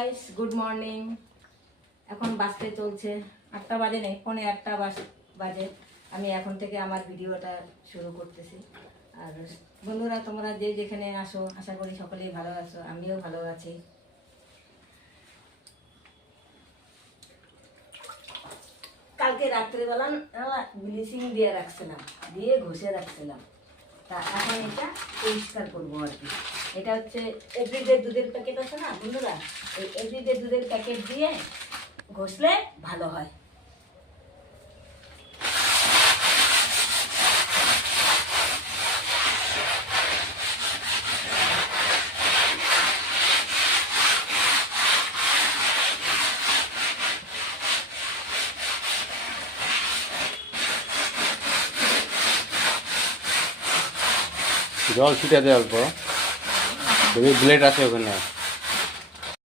Guys good morning. এখন বাজতে চলছে 8টা বাজে নেই, 1:45 বাজে। আমি এখন থেকে আমার ভিডিওটা শুরু করতেছি। আর বন্ধুরা, তোমরা যে যেখানে আসো, আশা করি সকলেই ভালো আছো, আমিও ভালো আছি। কালকে রাত্রেবেলা ব্লিচিং দিয়ে রাখছিলাম, দিয়ে ঘষে রাখছিলাম। তা এখন এটা পরিষ্কার করবো আর কি। এটা হচ্ছে এভরিডে দুধের প্যাকেট আছে না বন্ধুরা, এই এভরিডে দুধের প্যাকেট দিয়ে ঘষলে ভালো হয়। জল ছিটা দেওয়ার পর ব্লেড আছে ওখানে।